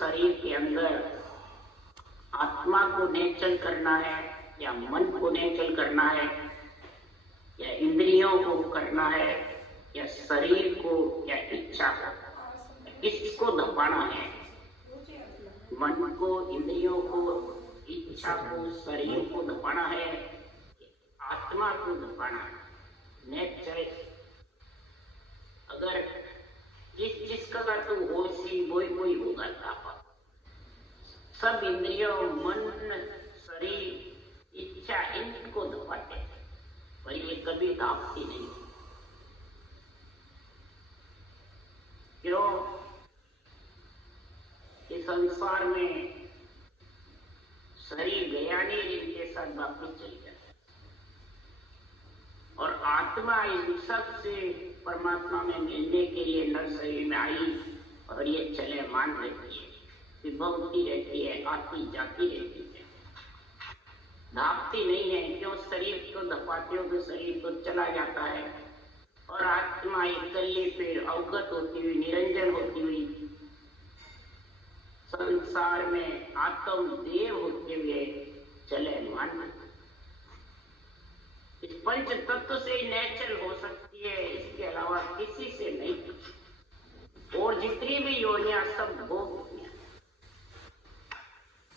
शरीर के अंदर आत्मा को नेचल करना है या मन को नेचल करना है या इंद्रियों को करना है या शरीर को या इच्छा को, किसको दबाना है? मन को, इंद्रियों को, इच्छा को, शरीर को दबाना है, आत्मा को दबाना है। नेचर अगर जिस कदर तू होशी वही होगा तापा। सब इंद्रियों, मन, शरीर, इच्छा इनको दबाते हैं पर ये कभी दापती नहीं। क्यों? इस संसार में शरीर गया नहीं, इनके साथ वापिस चल गया और आत्मा इन सब से परमात्मा में मिलने के लिए नर शरीर में आई और ये चले मान रहती है, विभवती रहती है, आती जाती रहती है, धापती नहीं है। क्यों? शरीर को धपाते हो तो शरीर तो चला जाता है और आत्मा इकल्ली फिर अवगत होती हुई, निरंजन होती हुई संसार में आत्म देव होते हुए चले मान। इस पंच तत्व से ही नेचर हो सकती है, इसके अलावा किसी से नहीं। और जितनी भी योनियां सब भोग दुनिया,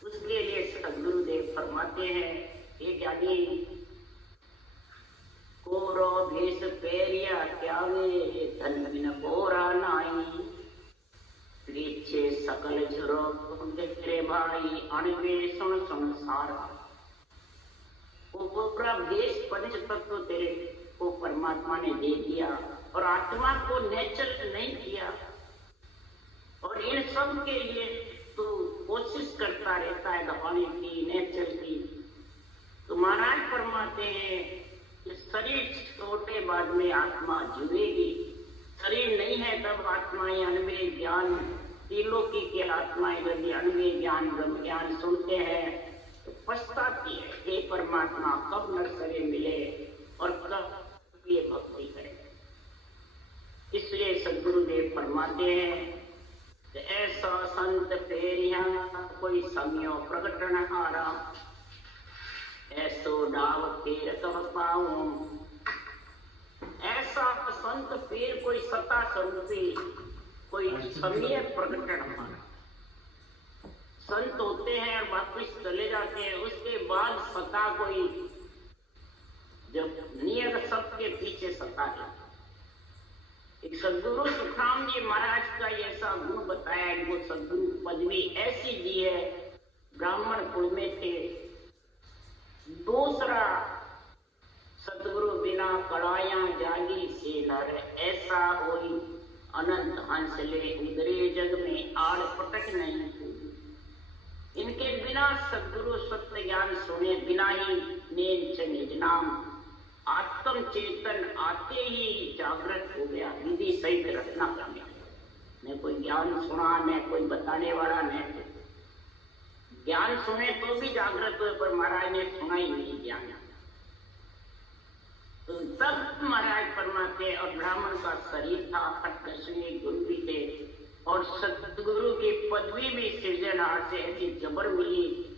उसके लिए सदगुरुदेव फरमाते हैं, ये ज्ञानी कोरो भेष पेरिया त्यागे धन बिन बोरा नाई, पीछे सकल झुरो तेरे भाई अन्वेषण संसार। वो पूरा भेष पंच तत्व तेरे को परमात्मा ने दे दिया और आत्मा को नेचर नहीं किया और इन सब के लिए तो कोशिश करता रहता है दबाने की, नेचर की। तो महाराज फरमाते हैं कि शरीर छोटे बाद में आत्मा जुड़ेगी। शरीर नहीं है तब आत्माएं अनवे ज्ञान, त्रिलोकी के आत्माएं यदि अनवे ज्ञान ब्रह्म ज्ञान सुनते हैं तो पछताती है, हे परमात्मा कब नर शरीर मिले और कब ये भक्ति करें। इसलिए सदगुरुदेव फरमाते हैं कि ऐसा संत फेरिया कोई संयो प्रकटन हारा, ऐसो डाव फेर कब पाऊं। ऐसा संत फिर कोई सत्ता स्वरूपी कोई समय प्रकटन हमारा। संत होते हैं और वापिस चले जाते हैं, उसके बाद सत्ता कोई जब नियत सबके पीछे सत्ता है। एक सदगुरु सुखराम जी महाराज का ऐसा गुण बताया है, वो सदगुरु पदवी ऐसी दी है, ब्राह्मण कुल में थे। दूसरा सतगुरु बिना कड़ाया जागी से नर, ऐसा कोई अनंत हंस ले उदरे जग में आड़ पटक नहीं। इनके बिना सदगुरु सत्य ज्ञान सुने बिना ही नेम च निज नाम आत्म चेतन आते ही जागृत हो गया, विधि सहित रचना कर गया। न कोई ज्ञान सुना, न कोई बताने वाला, न ज्ञान सुने तो भी जागृत हुए, पर महाराज ने सुना ही नहीं ज्ञान। तो तब महाराज फरमाते और ब्राह्मण का शरीर था, खटकशनी गुरु भी थे और सतगुरु की पदवी भी सृजनहार से ऐसी जबर मिली।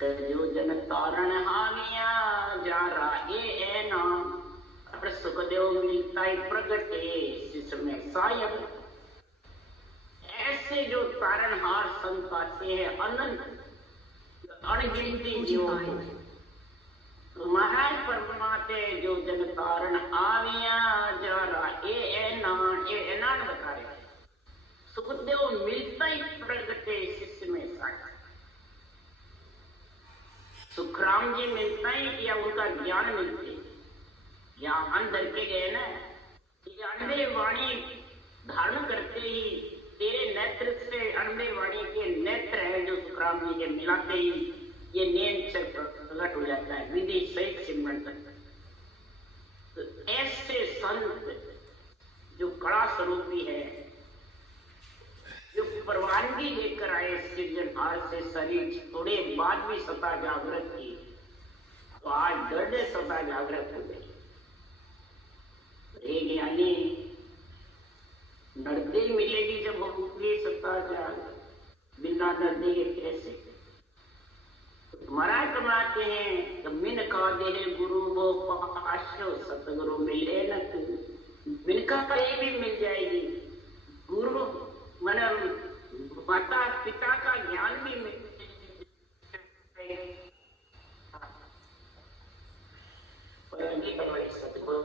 जो जन तारण हाविया जा रागे ए नाम, अपने सुखदेव मिलता ही प्रगटे जिसमें सायब। ऐसे जो तारणहार संत आते हैं अनंत अनगिनती जीवों को, तो महाराज फरमाते जो जन तारण आविया जा रागे ए नाम बता रहे। सुखदेव मिलता ही प्रगटे शिष्य में सायब। सुखराम जी मिलता ही या उनका ज्ञान मिलते, यहाँ अंदर के गए ना, ये अनबे वाणी धारण करते ही तेरे नेत्र से अनबे वाणी के नेत्र है जो सुखराम जी के मिलाते ही ये नेम से प्रकट हो जाता है, विधि सहित सिमरन करता है। तो ऐसे संत जो कड़ा स्वरूपी है, जो परवानगी लेकर आए सृजनहार से शरीर थोड़े बाद भी सत्ता जागृत की, तो आज दर्द सत्ता जागृत हो गई। रे ज्ञानी नड़ते ही मिलेगी जब होगी सत्ता जागृत। आते हैं तो मिन का दे गुरु वो पाशो सतगुरु मिले न तू, मिनका ये भी मिल जाएगी, गुरु मतलब माता पिता का ज्ञान भी मिल सतगुरु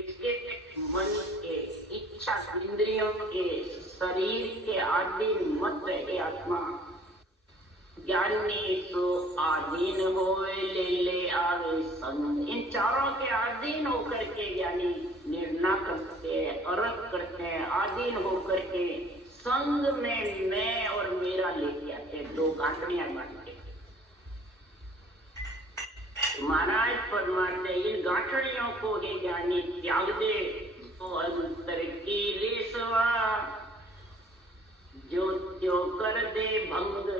इसके मन के इच्छा इंद्रियों के शरीर के आदि मत रहे आत्मा, ज्ञानी तो आधीन होवे ले ले आवे संग, इन चारों के अधीन होकर के ज्ञानी निर्णय करते हैं, अर्थ करते हैं, अधीन होकर के संग में मैं और मेरा लेके आते हैं, दो गांठड़ियां बांधते। महाराज फरमाते इन गांठड़ियों को ही ज्ञानी त्याग दे, तो अंतर की रेसवा जो त्यो कर दे भंग,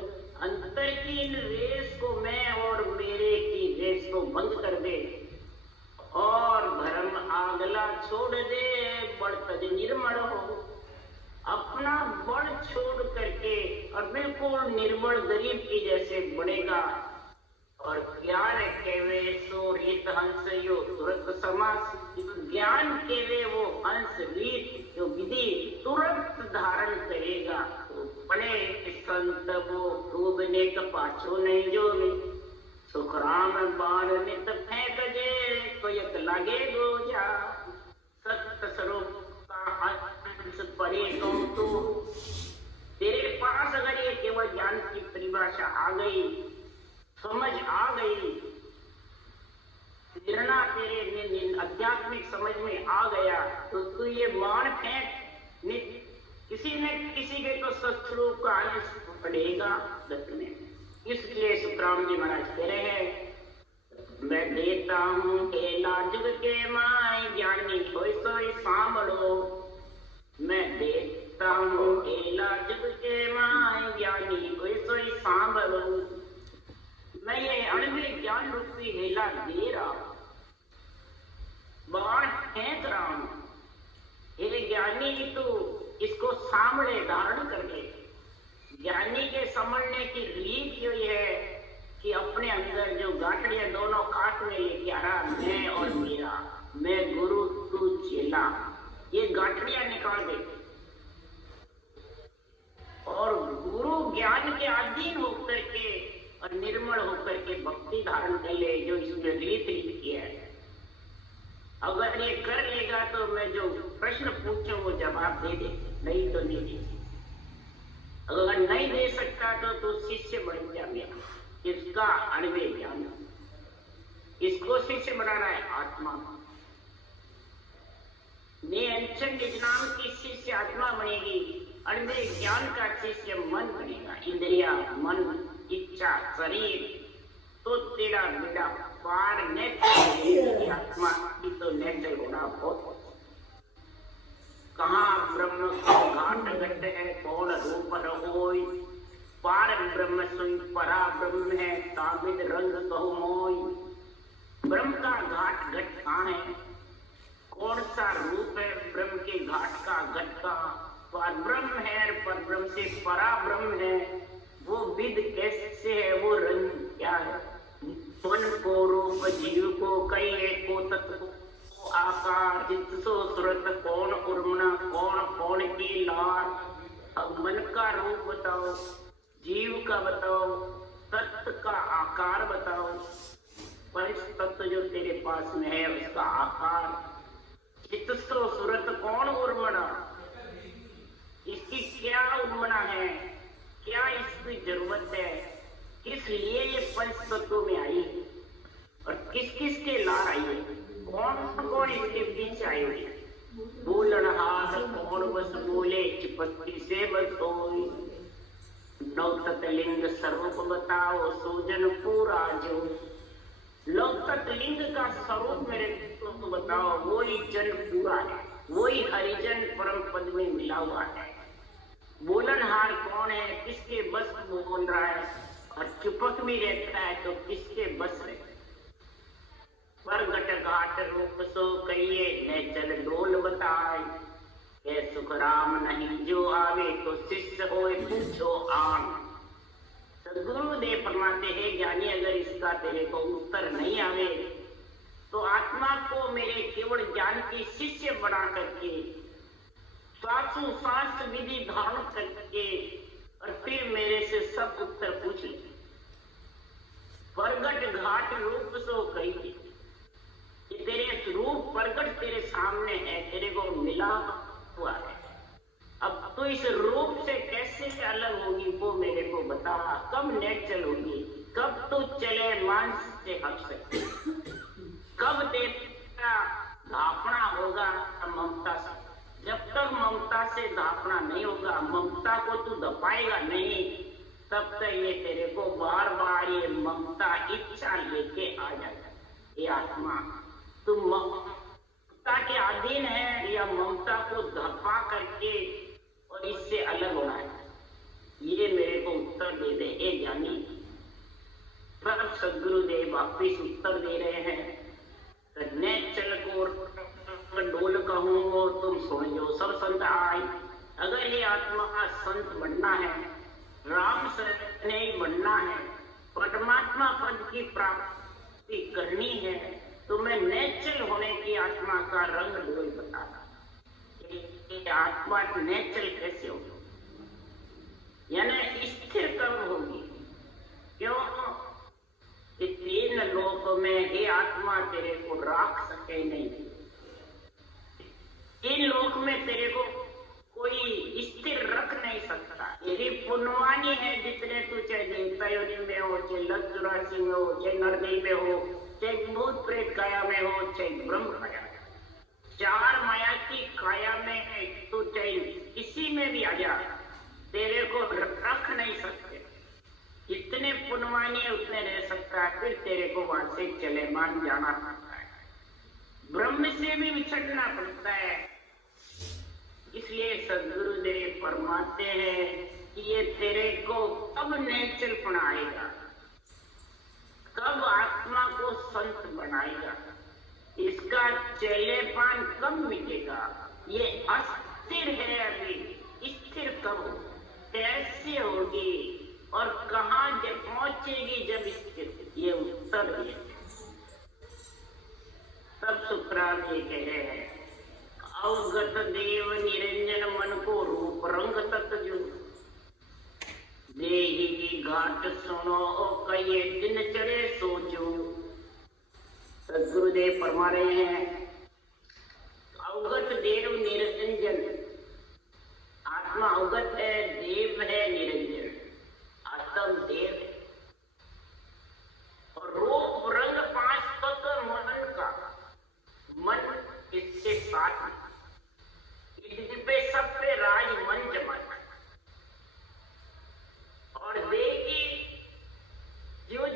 अंतर की इन रेस को मैं और मेरे की रेस को भंग कर दे, और भरम आगला छोड़ दे, बड़ तज निर्मल हो, अपना बड़ छोड़ करके और बिल्कुल निर्मल गरीब की जैसे बढ़ेगा। और ज्ञान केवे सो रीत हंस यो तुरंत समास, ज्ञान केवे वो हंस रीत जो विधि तुरंत धारण करेगा, तो पड़े संत वो डूबने का पाछो नहीं जो सुखराम बाण नित फेंक जे, तो एक लगे गोजा सत्य स्वरूप का हंस परे तो तेरे पास अगर ये केवल ज्ञान की परिभाषा आ गई, समझ आ गई, निर्णय तेरे आध्यात्मिक समझ में आ गया, तो तू ये बाण फेंक, किसी न किसी के तो सत्स्वरूप का आदेश पड़ेगा दत्त में। इसलिए सुखराम जी महाराज कह रहे हैं, मैं देता हूँ केला जुग के माय, ज्ञानी सोई सोई सांभलो, मैं देता हूँ केला जुग के माय, ज्ञानी सोई सोई सांभलो, मैं ये अणुवे ज्ञान रूपी हेला दे रहा हूं, बाण फेंक रहा हूं, ये ज्ञानी तू इसको सामने धारण कर ले। ज्ञानी के समझने की रीत ये है कि अपने अंदर जो गांठड़ियां दोनों काट में लेके आ रहा, मैं और मेरा, मैं गुरु तू चेला, ये गांठड़ियां निकाल दे, और गुरु ज्ञान के अधीन होकर के और निर्मल होकर के भक्ति धारण कर ले, जो इसमें रीत किया है। अगर ये कर लेगा तो मैं जो प्रश्न पूछूं वो जवाब दे दे, नहीं तो नहीं दे। अगर नहीं दे सकता तो तू शिष्य बन जा मेरा, इसका अणुवे ज्ञान, इसको शिष्य बनाना है आत्मा। निज नाम की शिष्य आत्मा बनेगी, अणुवे ज्ञान का शिष्य मन बनेगा। इंद्रिया मन इच्छा शरीर तो तेरा बेड़ा पार नहीं, आत्मा की तो नेचर होना बहुत। कहाँ ब्रह्म को घाट घट है, कौन रूप रहोय, पार ब्रह्म सुई परा ब्रह्म है, ताबिद रंग कहो मोय। ब्रह्म का घाट घट कहाँ है, कौन सा रूप है ब्रह्म के घाट का घट का, पर ब्रह्म है, पर ब्रह्म से परा ब्रह्म है, वो विद कैसे है, वो रंग क्या है, मन को रूप जीव को कई को तत्व को आकार चित्त सो सुरत, कौन उर्मना कौन कौन की लार। अब मन का रूप बताओ, जीव का बताओ, तत्व का आकार बताओ, पंच तत्व जो तेरे पास में है उसका आकार, चित्त सो सुरत कौन उर्मना, इसकी क्या उर्मना है, क्या इसकी जरूरत है, किस लिए ये पंच तत्वों में आई और किस किस के लार आई है, कौन कौन इसके बीच आए हुए, बोलनहार कौन बस बोले चिपत्ती से बसोई। नौ तत्लिंग स्वरूप बताओ सोजन पूरा जो, नौ तत्लिंग का स्वरूप मेरे को बताओ, वही जन पूरा है, वही हरिजन परम पद में मिला हुआ है। बोलनहार कौन है, किसके बस में बोल रहा है, और चुपक भी रहता है तो किसके बस में। परगट घाट रूप सो कहिए न चल डोल बताए, के सुख राम नहीं जो आवे, तो शिष्य होए पूछो आन। सदगुरुदेव फरमाते हैं ज्ञानी, अगर इसका तेरे को उत्तर नहीं आवे तो आत्मा को मेरे केवल ज्ञान की शिष्य बना करके श्वासोश्वास विधि धारण करके और फिर मेरे से सब उत्तर पूछ ले। प्रगट घाट रूप सो कही, ये तेरे रूप प्रगट तेरे सामने है, तेरे को मिला हुआ है। अब तो इस रूप से कैसे अलग होगी वो मेरे को बता। कब नेचुरल होगी, कब तो चले मांस से हट सकते, कब तेरा धापना होगा ममता से। जब तक ममता से धापना नहीं होगा, ममता को तू दबाएगा नहीं, तब तक ये तेरे को बार बार ये ममता इच्छा लेके आ जाता। ये आत्मा तू ममता के अधीन है या ममता को धपा करके और इससे अलग होना है, ये मेरे को उत्तर दे दे ए ज्ञानी। तब सदगुरुदेव वापिस उत्तर दे रहे हैं, नेचल को डोल कहूँ तुम समझो सब संत आए। अगर ये आत्मा का संत बनना है, राम नहीं बनना है, परमात्मा पद की प्राप्ति करनी है, तो मैं नेचल होने की आत्मा का रंग डोल बताना। आत्मा नेचल कैसे होगी, यानी स्थिर कब होगी? क्यों? तीन लोक में हे आत्मा तेरे को राख सके नहीं, इन लोक में तेरे को कोई स्थिर रख नहीं सकता। यदि पुण्यवानी है, जितने तू चाहे देवता योनि में हो, चाहे लक्ष्य राशि में हो, चाहे नरदेही में हो, चाहे भूत प्रेत काया में हो, चाहे ब्रह्म काया, चार माया की काया में तू चाहे किसी में भी आ जा, तेरे को रख नहीं सकते। जितने पुण्यवानी है उतने रह सकता है, फिर तेरे को वहां से चले मान जाना पड़ता है, ब्रह्म से भी विछड़ना पड़ता है। इसलिए सदगुरुदेव फरमाते हैं कि ये तेरे को कब नेचर बनाएगा, कब आत्मा को संत बनाएगा, इसका चेलेपन कब मिटेगा। ये अस्थिर है, अभी स्थिर कब हो, कैसे होगी और कहाँ पहुंचेगी जब स्थिर, ये उत्तर दिए। तब सुखराम जी कह रहे हैं, अवगत देव निरंजन मन को रूप रंग तक जो देही की घाट सुनो कई दिन चढ़े सोचो। सदगुरुदेव फरमा रहे हैं, अवगत देव निरंजन, आत्मा अवगत है, देव है, निरंजन आत्म देव है, और रूप रंग पांच तत्व मन का, मन इससे साथ पे सब पे राज मन जमाता है। और देखी जो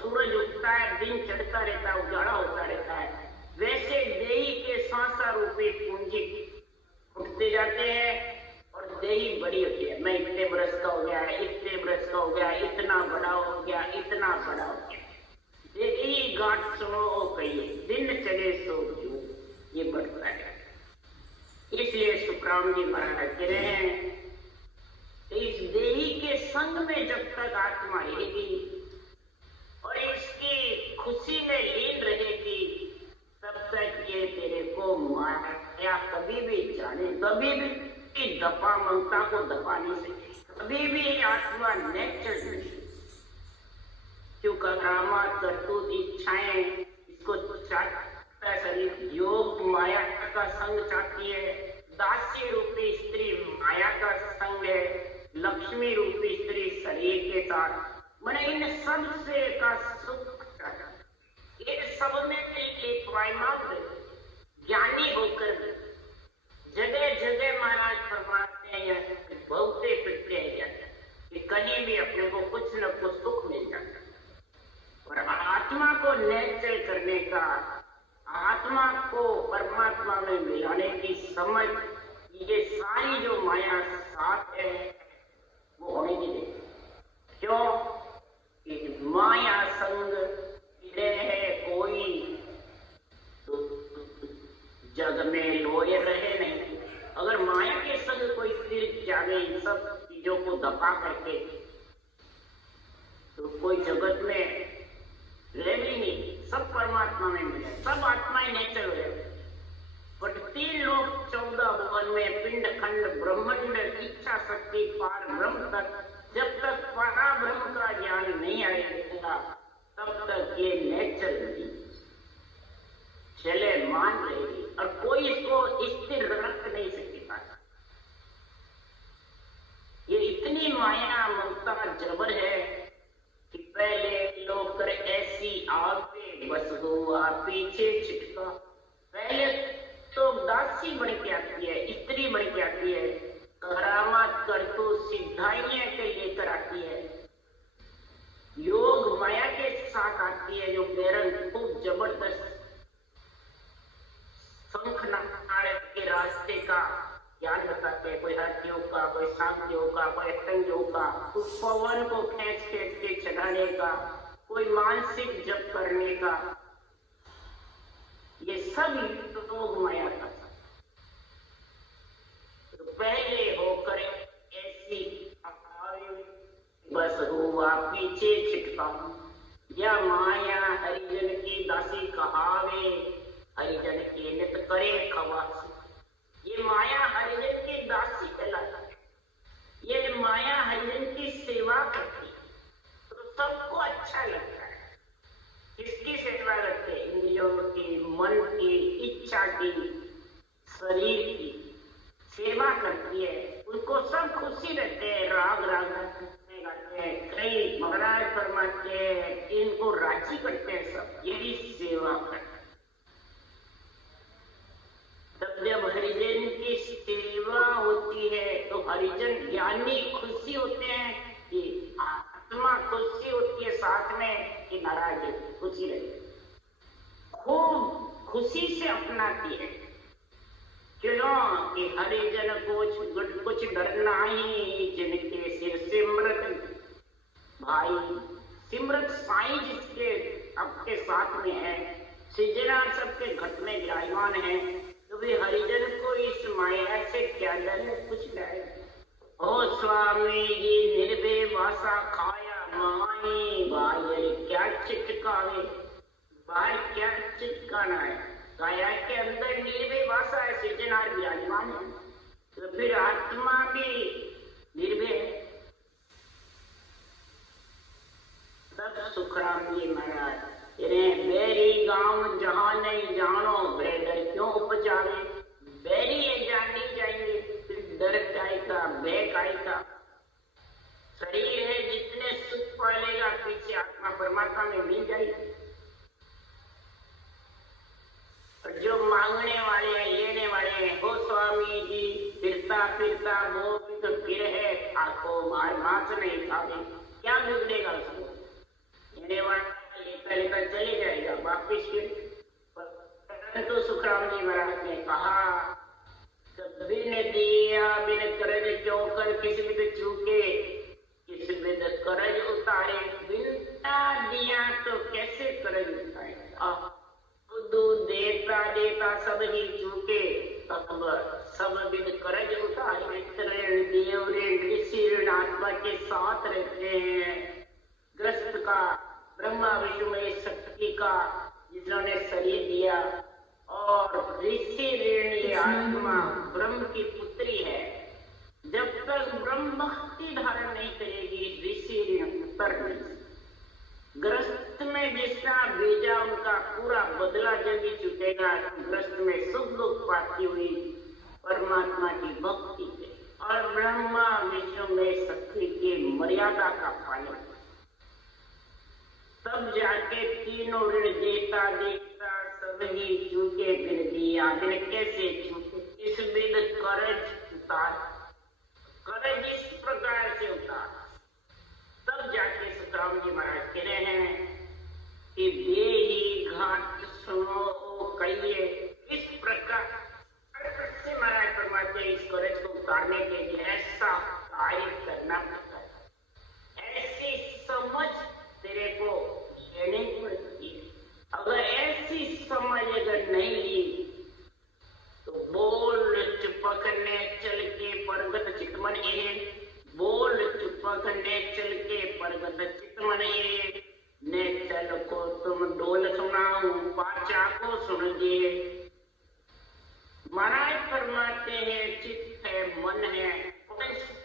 सूरज उगता है, दिन चढ़ता रहता है, उजाड़ा होता रहता है, वैसे देही के सांसा रूपी पूंजी उठते जाते हैं और देही बड़ी होती है। मैं इतने बरस का हो गया है, इतने बरस का हो गया, इतना बड़ा हो गया, इतना बड़ा हो गया। देही गांठ सुनो कहिए दिन चले सो ये बढ़ता है। इसलिए सुखराम जी महाराज कह रहे हैं, इस देही के संग में जब तक आत्मा रहेगी और इसकी खुशी में लीन रहेगी, तब तक ये तेरे को माया कभी भी जाने, कभी भी दबा ममता को दबा नहीं सके, कभी भी आत्मा नेचर नहीं। क्यों करामात करतूत इच्छाएं इसको चाहता है शरीर, योग माया का संग चाहती है, दासी रूपी स्त्री माया का संग है, लक्ष्मी रूपी स्त्री शरीर के साथ, मैंने इन सब से का सुख चाहता। ये सब में एक ज्ञानी होकर जगह जगह महाराज फरमाते हैं, बहुते फिरते हैं कि कहीं भी अपने को कुछ न कुछ सुख मिल जाता है। और आत्मा को नेचर करने का, आत्मा को परमात्मा में मिलाने की समझ, ये सारी जो माया साथ है वो होने की नहीं। क्यों? कि माया संग है कोई तो जग में लोए रहे नहीं, नहीं आएगा तब तक ये नेचुरली चले मान रहेगी और कोई इसको स्थिर रख नहीं सकेगा। ये इतनी माया ममता जबर है कि पहले लोग कर ऐसी आगे बस हुआ पीछे छिटका। पहले तो दासी बन के आती है, स्त्री बन के आती है, करामात कर तो सिद्धाइयां के लेकर आती है, योग माया के साथ आती है, जो बेरंग खूब जबरदस्त शंखनाद के रास्ते का ज्ञान बताते हैं। कोई हठ योग का, कोई सांख्य योग का, कोई अष्टांग योग का, कोई पवन को खींच खींच के चढ़ाने का, कोई मानसिक जप करने का, ये सब योग माया का था। तो पहले होकर ऐसी बस हुआ पीछे छिटका, या माया हरिजन की दासी कहावे, हरिजन के नित करे खवासी। ये माया हरिजन की दासी कहलाता है। ये माया हरिजन की सेवा करती है तो सबको अच्छा लगता है। किसकी सेवा करते हैं? इंद्रियों की, मन की, इच्छा की, शरीर की सेवा करती है। उनको सब खुशी रहते हैं, राग राग गाते हैं। कई महाराज फरमाते हैं इनको राजी करते हैं, सब यही सेवा करते हैं। तब जब हरिजन की सेवा होती है तो हरिजन ज्ञानी खुशी होते हैं कि आत्मा खुशी होती है, साथ में कि नाराज खुशी रहती है, खूब खुशी से अपनाती है। क्यों कि हरिजन कुछ डरना ही जिनके सिर सिमरत भाई, सिमरत साईं जिसके आपके साथ में है, सृजना सबके घट में विराजमान है, तो वे हरिजन को इस माया से क्या डर कुछ डर। ओ स्वामी जी निर्भय वासा खाया माई, बाहर क्या चिटकावे, बाहर क्या चिटकाना है, काया के अंदर निर्भय वासा है, सृजनहार विराजमान है, तो फिर आत्मा भी निर्भय है। तब सुखराम जी महाराज बैरी गांव जहां नहीं जानो बेडर क्यों उपजावे। बैरी है जान नहीं जाएंगे फिर डर काय का, भय काय का। शरीर है जितने सुख पालेगा पीछे आत्मा परमात्मा में मिल जाएगी। और जो मांगने वाले हैं, लेने वाले हैं, हो स्वामी जी फिरता फिरता वो भी तो फिर है, आपको मार मांस नहीं खावे, क्या बिगड़ेगा उसको? लेने वाला लेकर लेकर चले जाएगा वापिस फिर। परंतु सुखराम जी महाराज ने कहा बिन दिया बिन करज क्यों कर किस विध चूके, किस विध करज उतारे। बिना दिया तो कैसे करज उतारे, देता देता सब ही चूके, तब सब विध करज उतारे। देव ऋण ऋषि ऋण आत्मा के साथ रहते हैं। ग्रस्त का ब्रह्मा विष्णु में शक्ति का जिन्होंने शरीर दिया, और ऋषि ऋण ये आत्मा ब्रह्म की पुत्री है। जब तक ब्रह्म भक्ति धारण नहीं करेगी ऋषि ऋण उतर नहीं। ग्रस्त में जिसका भेजा उनका पूरा बदला जब भी छूटेगा। ग्रस्त में सुख दुख पाती हुई परमात्मा की भक्ति से, और ब्रह्मा विष्णु में शक्ति की मर्यादा का पालन, तब जाके तीनों ऋण देता देता सब ही चूके। फिर दिया फिर कैसे चूके, इस विध करज उतार, करज इस प्रकार से उतार। तब जाके सुखराम जी महाराज कह रहे हैं कि देही घाट सुनो कहिए। इस प्रकार से महाराज फरमाते हैं इस करज को उतारने के लिए ऐसा कार्य करना पड़ता है, ऐसी समझ तेरे को लेनी पड़ती है। अगर ऐसी समझ अगर नहीं ली तो बोल चुपकने चल के परगत चितमन ए, बोल चुपकने चल के परगत चितमन ए। ने चल को तुम डोल सुनाऊं पाचा को सुनिए। महाराज फरमाते हैं चित्त है, मन है,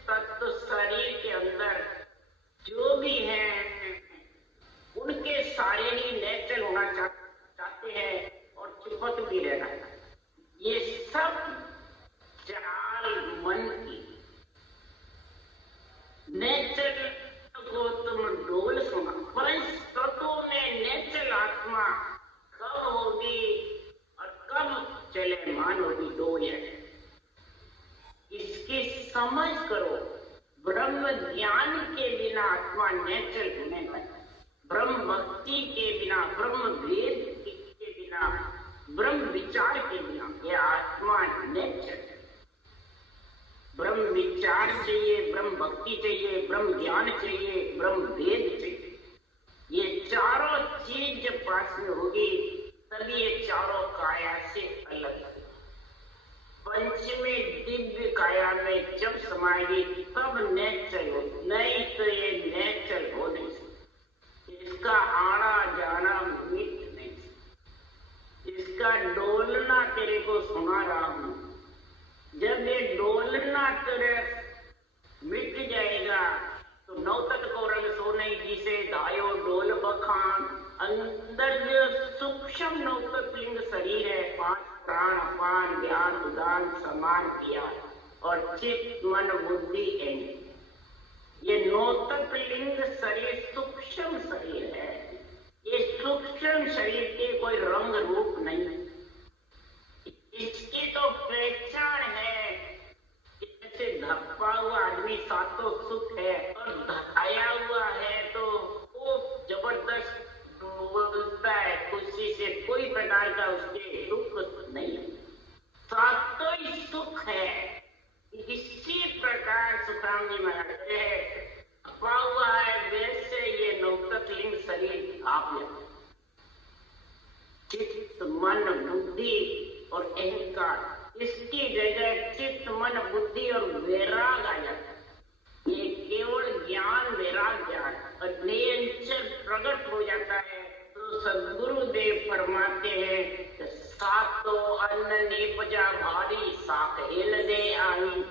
तत्व शरीर के अंदर जो भी है पास में होगी तभी ये चारों काया से अलग। पंचमी दिव्य काया में जब समाएगी तब नेचर हो, नहीं तो ये नेचर हो नहीं सकती। इसका आना जाना मिट नहीं, इसका डोलना तेरे को सुना रहा हूं। जब ये डोलना तेरे मिट जाएगा तो नौतत को रंग सो नहीं जिसे धायो डोल बखान। अंदर जो सूक्ष्म नौतत लिंग शरीर है, 5 प्राण अपान ज्ञान उदान समान किया और चित्त मन बुद्धि ये नौतत लिंग शरीर सूक्ष्म शरीर है। ये सूक्ष्म शरीर के कोई रंग रूप नहीं, इसकी तो पहचान है। जैसे धप्पा हुआ आदमी सातों सुख है और धपाया हुआ है तो वो जबरदस्त बोलता है, खुशी से कोई प्रकार का उसके दुख नहीं, सातों ही सुख है। इसी प्रकार सुखराम जी महाराज धप्पा हुआ है, वैसे ये नौतत लिंग शरीर आप चित्त मन बुद्धि और अहंकार, इसकी जगह चित्त मन बुद्धि और वैराग आ जाता है। ये केवल ज्ञान वैराग ज्ञान और निरंतर प्रकट हो जाता है। तो सदगुरुदेव फरमाते हैं सातों अन्न निपजा भारी साख हिल दे आई।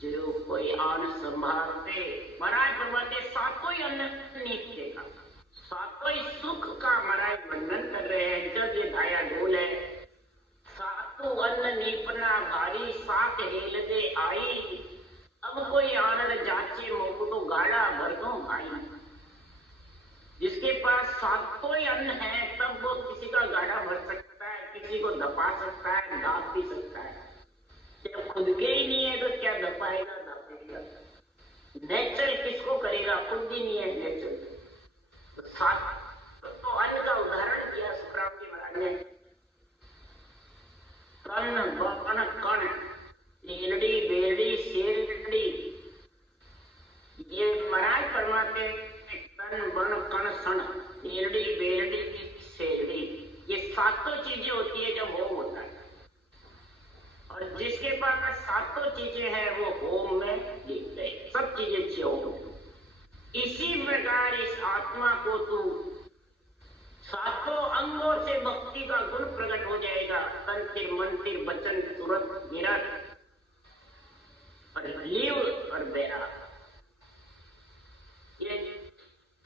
जो कोई अन्न संभालते महाराज फरमाते सातों ही अन्न नीप देगा, सातों ही सुख का महाराज वर्णन कर रहे हैं। जब ये धाया डोल है, सातों अन्न नीपना भारी साख हेल दे आई। अब कोई आनंद जाचे मोको तो गाड़ा भर दो भाई। जिसके पास सातों ही अन्न है तब वो किसी का गाड़ा भर सकता है, किसी को दबा सकता है, दाप भी सकता है। जब खुद के ही नहीं है तो क्या दबाएगा दापेगा? नेचर किसको करेगा? खुद ही नहीं है नेचर। तो अन्न का उदाहरण दिया सुखराम जी महाराज ने। कण बन कण, नीलड़ी बेड़ी शेरड़ी, ये महाराज फरमाते तन बन कण सण नीलड़ी बेड़ी शेरड़ी, ये सातों चीजें होती है जब होम होता है। और जिसके पास सातों चीजें हैं वो होम में जीत गए, सब चीजें अच्छी हो। इसी प्रकार इस आत्मा को तू सातों अंगों से भक्ति का गुण प्रकट हो जाएगा। तन तिर मन तिर वचन तुरंत निरत और लीव और बेरा, ये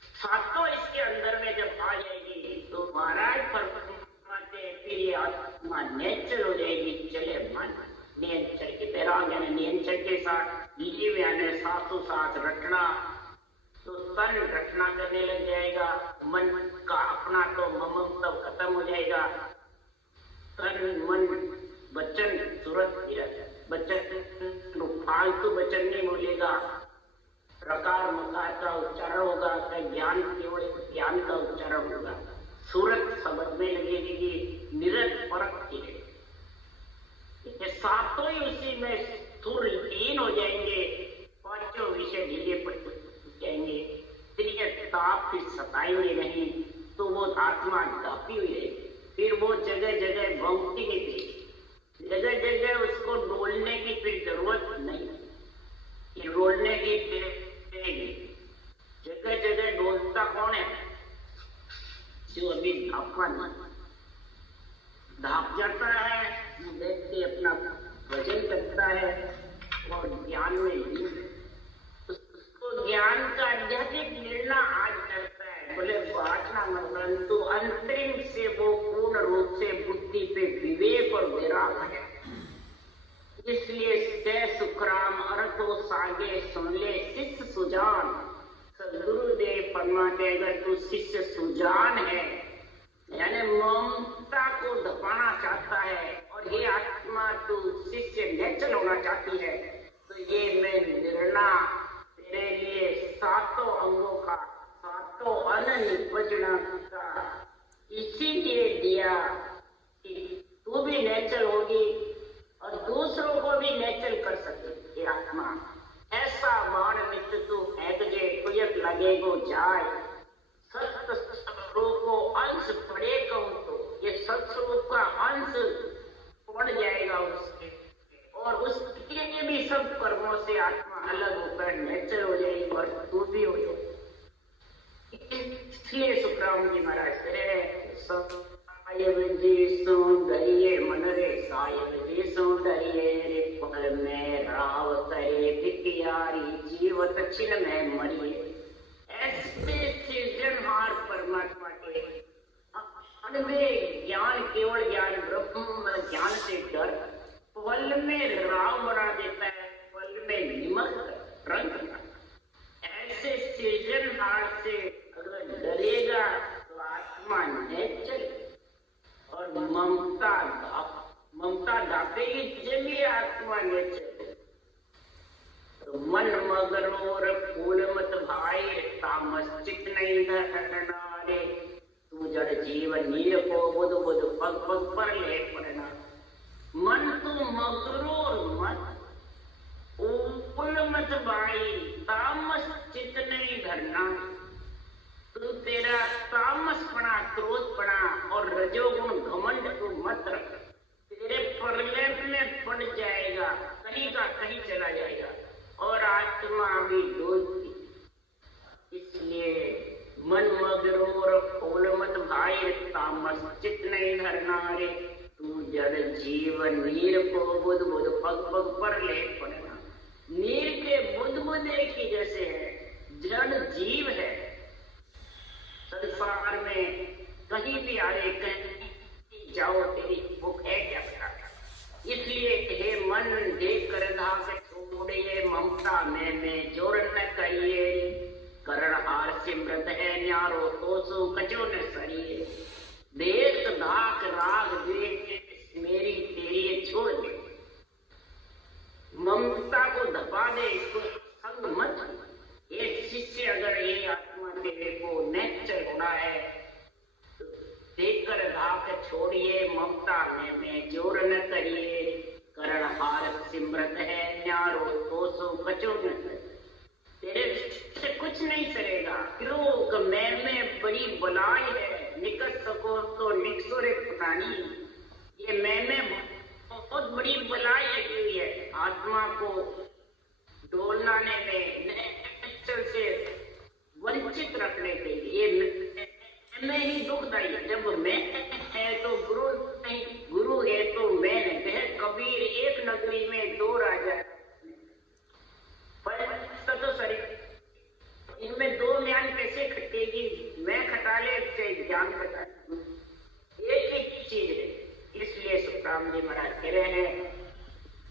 सातों इसके अंदर में जब आ जाएगी तो महाराज फरमाते फिर ये आत्मा नेचर हो जाएगी। चले मन नियंत्रण के बैराग यानी नियंत्रण के साथ लीव यानी साथों साथ रटना, तो तन रटना करने लग जाएगा। मन का अपना तो ममत्व खत्म हो जाएगा। तन मन वचन तुरंत वचन फालतू वचन नहीं बोलेगा, प्रकार मकार का उच्चारण होगा, ज्ञान केवल ज्ञान का उच्चारण होगा। सूरत समझ में लगेगी, निरत परख की ये सातों ही उसी में स्थूल लीन हो जाएंगे। पांचों विषय ढीले पड़ जाएंगे, ताप फिर सताएंगे नहीं, तो वो आत्मा दापी हुई रहेगी। फिर वो जगह जगह भौंकती नहीं थी, जगह जगह उसको डोलने की फिर जरूरत नहीं। ये डोलने की जगह जगह डोलता कौन है? जो अभी धापा धाप जाता है, व्यक्ति अपना भजन करता है और ज्ञान में उसको ज्ञान का आध्यात्मिक निर्णय आज करता है। बोले बांटना मत, परंतु अंतरिम से वो पूर्ण रूप से बुद्धि पे विवेक और वैराग है। इसलिए से सुखराम अर्थो सागे सुन ले शिष्य सुजान। सदगुरुदेव फरमाते अगर तू शिष्य सुजान है यानी ममता को दबाना चाहता है और ये आत्मा तू शिष्य नेचर होना चाहती है, तो ये मैं निर्णय तेरे लिए सातों अंगों का सातों अन्न निपजना का इसीलिए दिया कि तू भी नेचर होगी और दूसरों को भी नेचर कर सके। ये आत्मा ऐसा बाण मित्र तू फेंक जे कुयत लगे गो जाए, सत्य स्वरूप को अंश पड़े कहूं तो ये सत्स्वरूप का अंश पड़ जाएगा उसके, और उसके भी सब कर्मों से आत्मा अलग होकर नेचर हो जाएगी और तू भी हो जाएगी। इसलिए सुखराम जी महाराज डरिए मन रे साहिब जी सो डरिए रे पल में राव करे भिकियारी जीवत छिन में मरिए। ऐसे सृजनहार परमात्मा के अनवे ज्ञान, केवल ज्ञान, ब्रह्म ज्ञान से डर पल में राव बना देता है, पल में निमक रंग बना। ऐसे सृजनहार से अगर डरेगा तो आत्मा नेचर और ममता दापेगी जब आत्मा नेचर। तो मन मगरोर फूल मत भाई तामस चित नहीं धरना रे, तू जड़ जीव नीर को बुध बुध पग पग पर ले पड़ना। मन तू मगरूर मत, फूल मत भाई तामस चित नहीं धरना। तू तेरा तामसपना, क्रोधपना और रजोगुण घमंड तू मत रख, तेरे प्रलेप में पड़ जाएगा, कहीं का कहीं चला जाएगा और आत्मा भी डोलती। इसलिए मन मगरूर फूल मत भाई तामस चित नहीं धरना रे, तू जड़ जीव नीर को बुध बुध पग पग पर ले पड़ना। नीर के बुध बुध एक ही जैसे है, जड़ जीव है। संसार में कहीं भी आए, कहीं जाओ, तेरी भूख है क्या पता। इसलिए हे मन देख कर धाक छोड़िए, ममता में जोर न करिए, करण हार सिमरत है न्यारो तो सो कचो न सरिए। देख धाक राग द्वेष मेरी तेरी छोड़ दे, ममता को दबा दे, इसको संग मत। ये शिष्य अगर ये आत्मा तेरे को नेचर होना है तो देखकर धाक छोड़िए, ममता में जोर न करिए, करण हार सिमरत है न्यारो तो सो कचो न सरिए। तेरे से कुछ नहीं सरेगा, क्यों मैं बड़ी बलाई है, निकट सको तो निकसो रे पुरानी। ये मैं बहुत बड़ी बलाई लगी हुई है आत्मा को डोलाने में, नेचर से वंचित रखने के लिए। मैं ही दुखदाई है, जब मैं है तो गुरु नहीं, गुरु है तो मैं नहीं है। कबीर एक नगरी में दो राजा, तो सरी इनमें दो म्यान कैसे खटेगी, मैं खटा ले चाहे ज्ञान खटा, एक ही चीज है। इसलिए सुखराम जी महाराज कह रहे हैं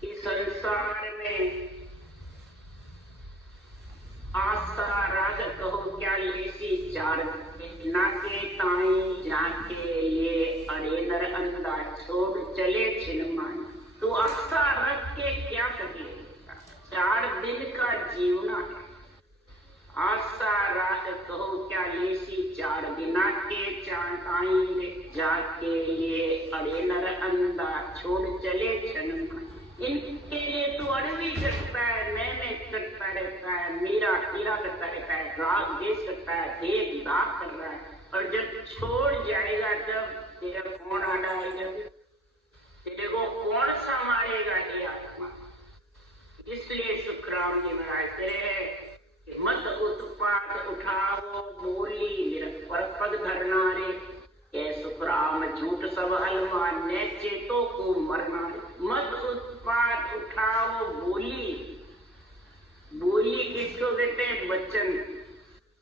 कि संसार में आशा राग कहो क्या लेसी चार, ना के ताई जाके ये अरे नर अंधा छोड़ चले छिनमान। तो आशा रख के क्या करिए, 4 दिन का जीवना है। आशा राग कहो क्या लेसी चार, बिना के चांटाई जाके ये अरे नर अंधा छोड़ चले छिनमान। इनके लिए तो अड़वी करता है, मैं करता रहता है, मीरा हीरा करता रहता है, राग देश करता है, देव दाग कर रहा है, और जब छोड़ जाएगा तब तेरा कौन आएगा, तेरे को कौन संभालेगा ये आत्मा। इसलिए सुखराम जी महाराज कहे मत उत्पात उठाओ बोली पग धरना रे, के सुखराम झूठ सब हलवान ने चेतो को मरना। मत उत्पात उठाओ बोली, बोली किसको कहते हैं, वचन।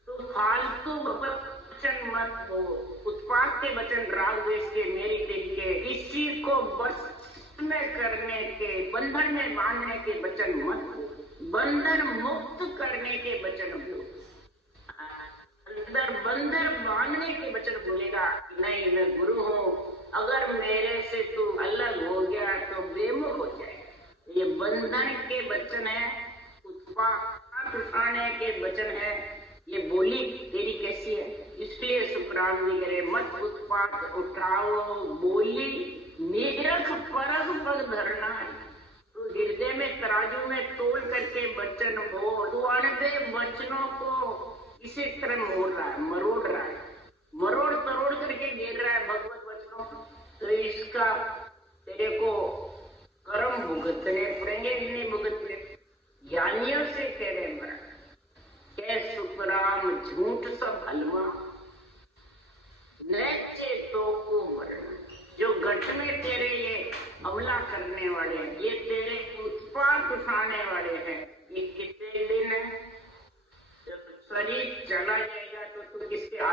तो फालतू वचन मत हो, उत्पात के वचन, राग द्वेष के, मेरी तेरी के, इसी को बस में करने के, बंधन में बांधने के वचन मत हो, बंधन मुक्त करने के वचन हो। अंदर बंधन बांधने के वचन बोलेगा, नहीं मैं गुरु हूँ, अगर मेरे से तू अलग हो गया तो बेमुख हो जाएगा। ये बंधन के वचन है, उत्पात उठाने के वचन है। ये बोली तेरी कैसी है, इसलिए सुखराम जी करे मत उत्पात उठाओ बोली, निरख परख पग धरना। तो हृदय में तराजू में तोल करके वचन हो, तो अनबे वचनों को इसी तरह मोड़ रहा है, मरोड़ रहा है, मरोड़ तरोड़ करके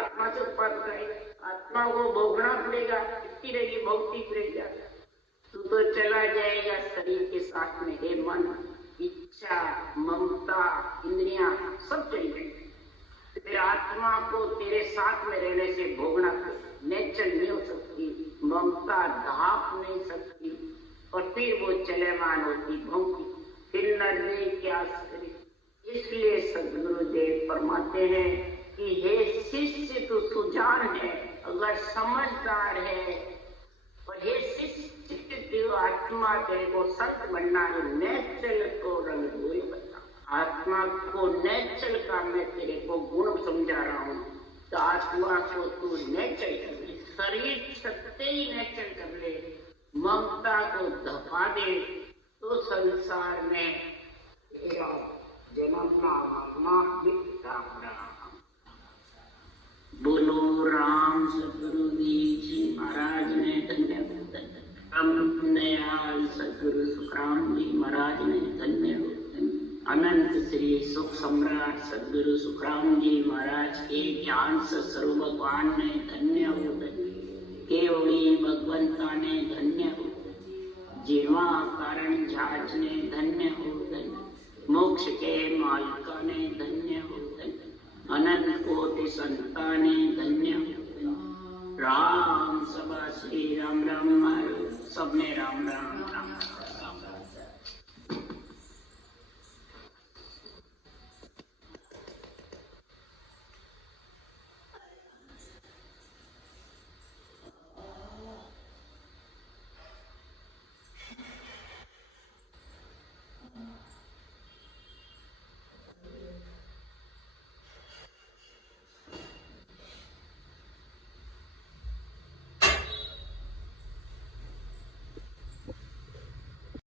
आत्मा से उत्पाद करे, आत्मा को भोगना पड़ेगा, कितनी रहेगी भौतिक रहेगा, तू तो चला जाएगा शरीर के साथ में। हे मन, इच्छा, ममता, इंद्रियां सब चली जाएंगी। तेरे आत्मा को तेरे साथ में रहने से भोगना नेचर नहीं हो सकती, ममता ढाप नहीं सकती, और फिर वो चलेमान होती भौंकी, फिर नर्दे क्या करे। इसलिए सदगुरुदेव फरमाते हैं कि हे शिष्य तू सुजान है, अगर समझदार है, और हे शिष्य तू आत्मा तेरे को सत्य बनना है, नेचर को रंगोली बता, आत्मा को नेचर का मैं तेरे को गुण समझा रहा हूँ, तो आत्मा को तू नेचर कर ले, शरीर सत्य ही नेचर कर ले, ममता को दबा दे, तो संसार में जन्मना मरना मिटता रहा। बोलो राम सतगुरुदेव जी महाराज ने धन्य दयाल सतगुरु सुखराम जी महाराज ने धन्य अनंत श्री सुख सम्राट सतगुरु सुखराम जी महाराज के ज्ञान से सर्व भगवान ने धन्य हो, केवली भगवंता ने धन्य हो, जीवा कारण झाज ने धन्य हो, मोक्ष के मालिका ने धन्य हो, अनंत कोटि संता ने धन्य हो। राम सभा श्री राम राम, सबने राम राम राम।